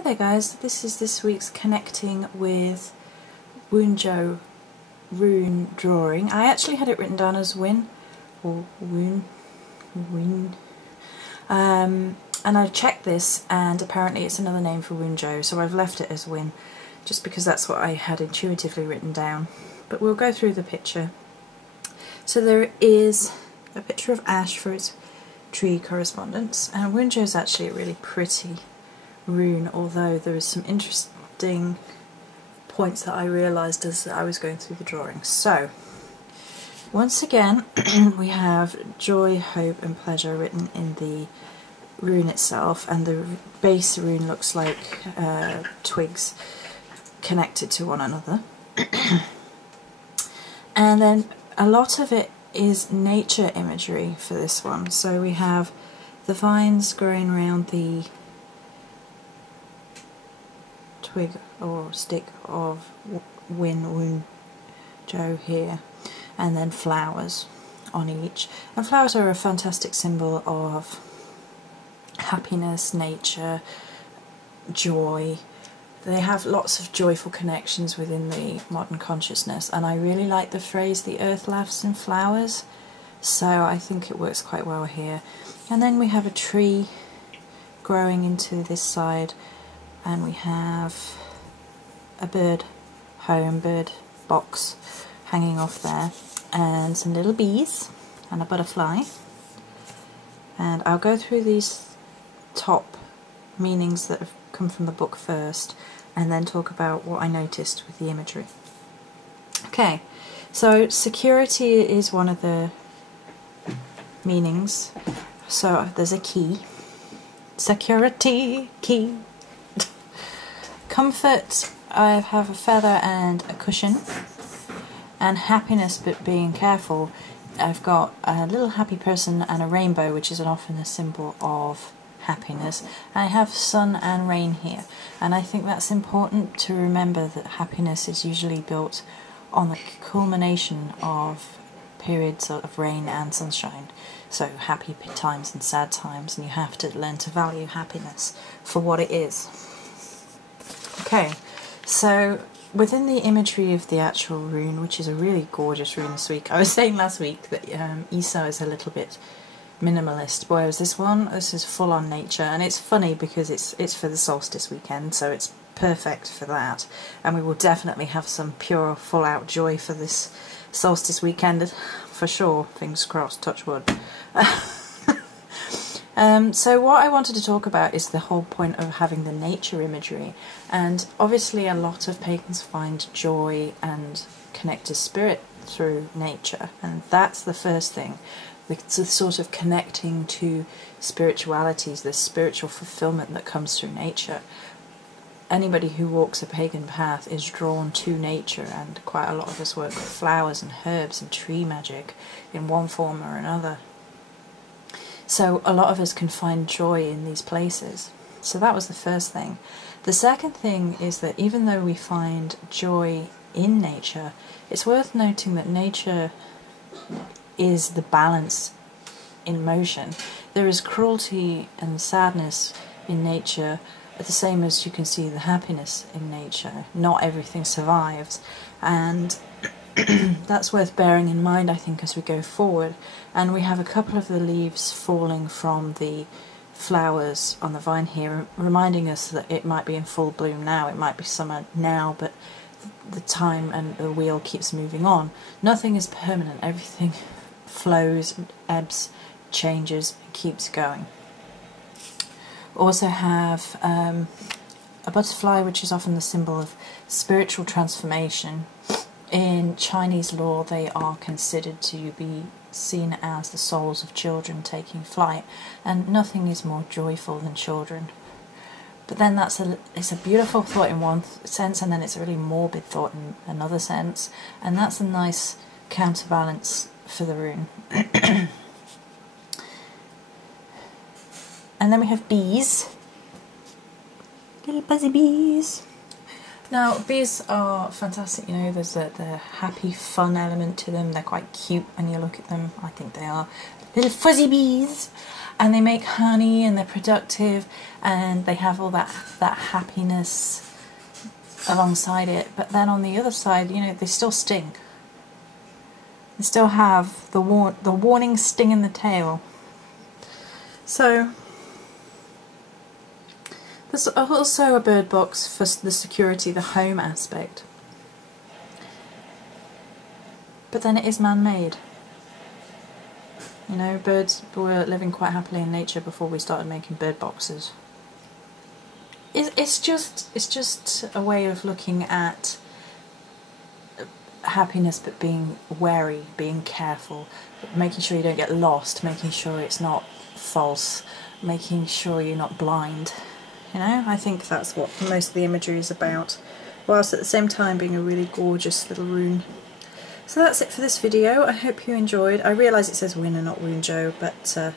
Hey there guys, this is this week's Connecting with Wunjo rune drawing. I actually had it written down as Wynn, or Wynn. And I checked this and apparently it's another name for Wunjo, so I've left it as Wynn, just because that's what I had intuitively written down. But we'll go through the picture. So there is a picture of ash for its tree correspondence, and Wunjo is actually a really pretty rune, although there is some interesting points that I realised as I was going through the drawing. So, once again, we have joy, hope and pleasure written in the rune itself, and the base rune looks like twigs connected to one another. And then a lot of it is nature imagery for this one. So we have the vines growing around the twig or stick of Wunjo here, and then flowers on each. And flowers are a fantastic symbol of happiness, nature, joy. They have lots of joyful connections within the modern consciousness, and I really like the phrase "the earth laughs in flowers," so I think it works quite well here. And then we have a tree growing into this side, and we have a bird box hanging off there, and some little bees and a butterfly. And I'll go through these top meanings that have come from the book first, and then talk about what I noticed with the imagery. Okay, so security is one of the meanings. So there's a key. Security key. Comfort, I have a feather and a cushion. And happiness, but being careful, I've got a little happy person and a rainbow, which is often a symbol of happiness. I have sun and rain here, and I think that's important to remember, that happiness is usually built on the culmination of periods of rain and sunshine. So happy times and sad times, and you have to learn to value happiness for what it is. Okay, so within the imagery of the actual rune, which is a really gorgeous rune this week, I was saying last week that Isa is a little bit minimalist, whereas this is full on nature, and it's funny because it's for the solstice weekend, so it's perfect for that, and we will definitely have some pure full out joy for this solstice weekend for sure, fingers crossed, touch wood. So what I wanted to talk about is the whole point of having the nature imagery, and obviously a lot of pagans find joy and connect to spirit through nature, and that's the first thing. It's a sort of connecting to spiritualities, the spiritual fulfillment that comes through nature. Anybody who walks a pagan path is drawn to nature, and quite a lot of us work with flowers and herbs and tree magic in one form or another. So a lot of us can find joy in these places. So that was the first thing. The second thing is that even though we find joy in nature, it's worth noting that nature is the balance in motion. There is cruelty and sadness in nature, the same as you can see the happiness in nature. Not everything survives, and that's worth bearing in mind, I think, as we go forward. And we have a couple of the leaves falling from the flowers on the vine here, reminding us that it might be in full bloom now, it might be summer now, but the time and the wheel keeps moving on. Nothing is permanent, everything flows, ebbs, changes, and keeps going. Also have a butterfly, which is often the symbol of spiritual transformation. In Chinese law, they are considered to be seen as the souls of children taking flight, and nothing is more joyful than children. But then it's a beautiful thought in one sense, and then it's a really morbid thought in another sense, and that's a nice counterbalance for the rune. And then we have bees, little buzzy bees. Now, bees are fantastic, you know, there's the happy, fun element to them. They're quite cute when you look at them. I think they are little fuzzy bees. and they make honey and they're productive and they have all that happiness alongside it. But then on the other side, you know, they still sting. They still have the warning sting in the tail. So there's also a bird box for the security, the home aspect. But then it is man-made. You know, birds were living quite happily in nature before we started making bird boxes. It's just a way of looking at happiness, but being wary, being careful, making sure you don't get lost, making sure it's not false, making sure you're not blind. You know, I think that's what most of the imagery is about, whilst at the same time being a really gorgeous little rune. So that's it for this video. I hope you enjoyed. I realise it says Wynn and not Wunjo, but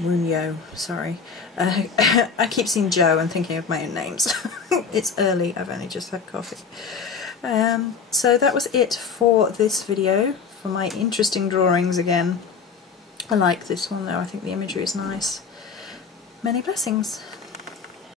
Wunjo, sorry. I keep seeing Joe and thinking of my own names. It's early, I've only just had coffee. So that was it for this video, for my interesting drawings again. I like this one though, I think the imagery is nice. Many blessings.